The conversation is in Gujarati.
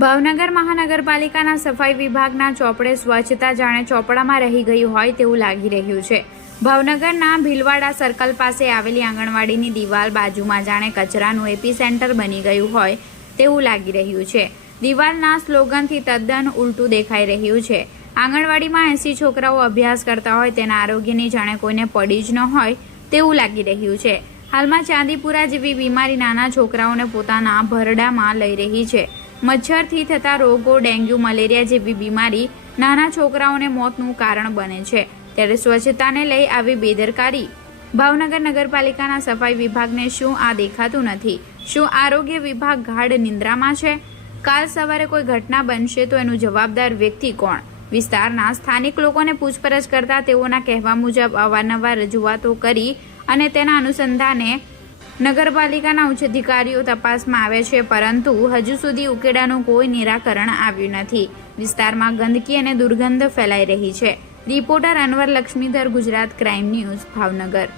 ભાવનગર મહાનગરપાલિકાના સફાઈ વિભાગના ચોપડે સ્વચ્છતા જાણે ચોપડામાં રહી ગયું હોય તેવું લાગી રહ્યું છે. ભાવનગરના ભીલવાડા સર્કલ પાસે આવેલી આંગણવાડીની દિવાલ બાજુમાં જાણે કચરાનું એપી સેન્ટર બની ગયું હોય તેવું લાગી રહ્યું છે. દિવાલના સ્લોગનથી તદ્દન ઉલટું દેખાઈ રહ્યું છે. આંગણવાડીમાં એંસી છોકરાઓ અભ્યાસ કરતા હોય તેના આરોગ્યની જાણે કોઈને પડી જ ન હોય તેવું લાગી રહ્યું છે. હાલમાં ચાંદીપુરા જેવી બીમારી નાના છોકરાઓને પોતાના ભરડામાં લઈ રહી છે. મચ્છરથી થતા રોગો, ડેન્ગ્યુ, મલેરિયા જેવી બીમારી નાના છોકરાઓને મોતનું કારણ બને છે. ત્યારે સ્વચ્છતાને લઈ આવી બેદરકારી. ભાવનગર નગરપાલિકાના સફાઈ વિભાગને શું આ દેખાતું નથી? શું આરોગ્ય વિભાગ ગાઢ નિંદ્રામાં છે? કાલ સવારે કોઈ ઘટના બનશે તો એનું જવાબદાર વ્યક્તિ કોણ? વિસ્તારના સ્થાનિક લોકોને પૂછપરછ કરતા તેઓના કહેવા મુજબ અવારનવાર રજૂઆતો કરી અને તેના અનુસંધાને નગરપાલિકાના ઉચ્ચ અધિકારીઓ તપાસમાં આવે છે, પરંતુ હજુ સુધી ઉકેડાનું કોઈ નિરાકરણ આવ્યું નથી. વિસ્તારમાં ગંદકી અને દુર્ગંધ ફેલાઈ રહી છે. Reporter Anwar Laxmidhar, Gujarat crime news, Bhavnagar.